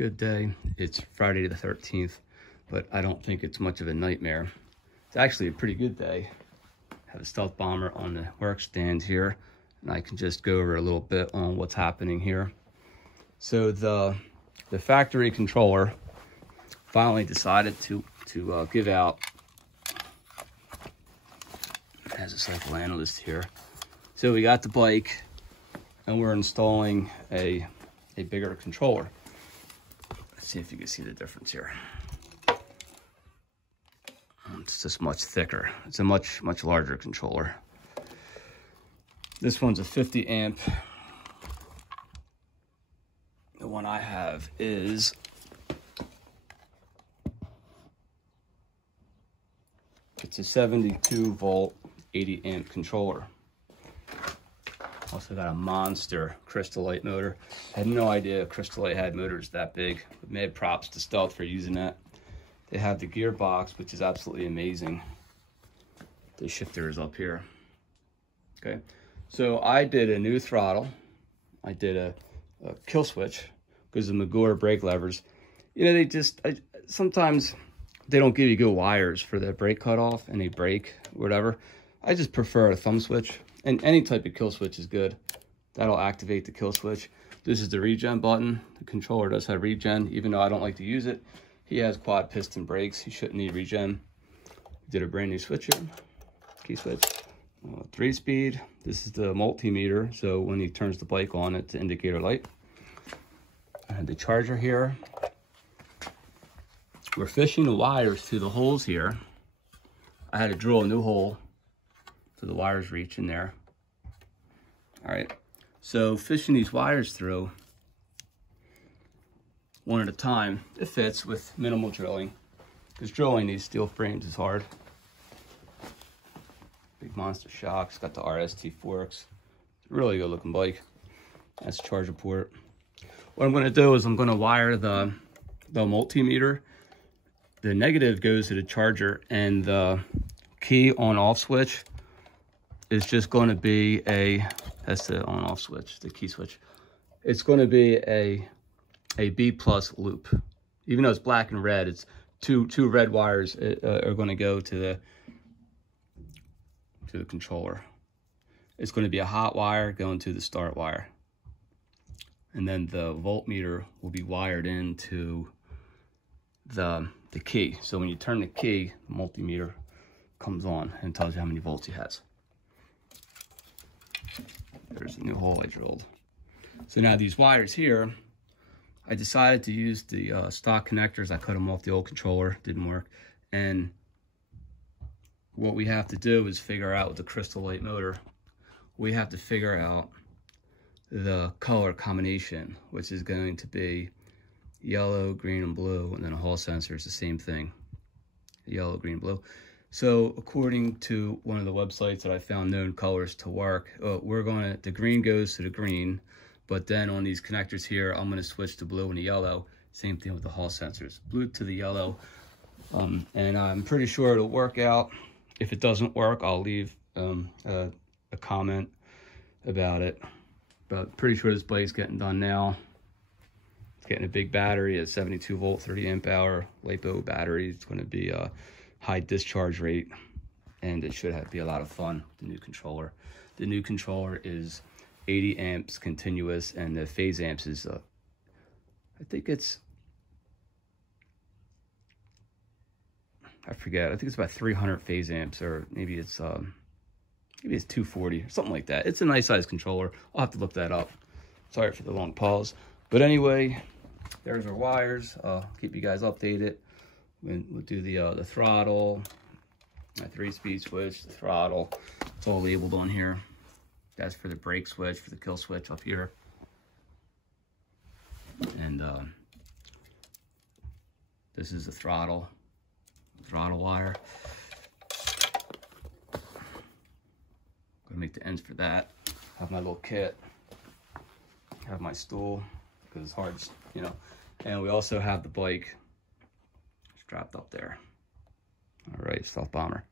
good day. It's Friday the 13th, but I don't think it's much of a nightmare. It's actually a pretty good day. I have a Stealth Bomber on the work stand here, and I can just go over a little bit on what's happening here. So the factory controller finally decided to give out. As a cycle analyst here. So we got the bike and we're installing a bigger controller. Let's see if you can see the difference here. It's just much thicker. It's a much larger controller. This one's a 50 amp. The one I have is it's a 72 volt 80 amp controller. Also got a monster Crystal Light motor. I had no idea Crystal Light had motors that big, but mad props to Stealth for using that. They have the gearbox, which is absolutely amazing. The shifter is up here. Okay, so I did a new throttle. I did a kill switch because the Magura brake levers, you know, sometimes they don't give you good wires for the brake cutoff and they break, whatever. I just prefer a thumb switch, and any type of kill switch is good. That'll activate the kill switch. This is the regen button. The controller does have regen, even though I don't like to use it. He has quad piston brakes. He shouldn't need regen. Did a brand new switch here, key switch. 3-speed. This is the multimeter, so when he turns the bike on, it's the indicator light. I had the charger here. We're fishing the wires through the holes here. I had to drill a new hole so the wires reach in there. All right, so fishing these wires through one at a time, it fits with minimal drilling, because drilling these steel frames is hard. Big monster shocks, got the RST forks. It's a really good looking bike. That's a charger port. What I'm gonna do is I'm gonna wire the multimeter. The negative goes to the charger, and the key on off switch is just going to be that's the on off switch, the key switch. It's going to be a B plus loop. Even though it's black and red, it's two red wires are going to go to the controller. It's going to be a hot wire going to the start wire. And then the voltmeter will be wired into the key. So when you turn the key, the multimeter comes on and tells you how many volts he has. There's a new hole I drilled. So now these wires here, I decided to use the stock connectors. I cut them off the old controller, didn't work. And what we have to do is figure out with the Crystal Light motor, we have to figure out the color combination, which is going to be yellow, green, and blue, and then a hall sensor is the same thing, yellow, green, blue. So according to one of the websites that I found known colors to work, the green goes to the green, but then on these connectors here, I'm gonna switch to blue and the yellow. Same thing with the hall sensors, blue to the yellow. And I'm pretty sure it'll work out. If it doesn't work, I'll leave a comment about it. But pretty sure this bike's getting done now. It's getting a big battery, a 72 volt, 30 amp hour LiPo battery. It's gonna be a high discharge rate, and it should be a lot of fun, the new controller. The new controller is 80 amps continuous, and the phase amps is, I think it's, I forget, I think it's about 300 phase amps, or maybe it's 240, or something like that. It's a nice size controller. I'll have to look that up. Sorry for the long pause. But anyway, there's our wires. I'll keep you guys updated. We'll do the throttle, my 3-speed switch, the throttle. It's all labeled on here. That's for the brake switch, for the kill switch up here. And this is the throttle wire. Gonna make the ends for that. Have my little kit. Have my stool, because it's hard, you know. And we also have the bike strapped up there. All right, Stealth Bomber.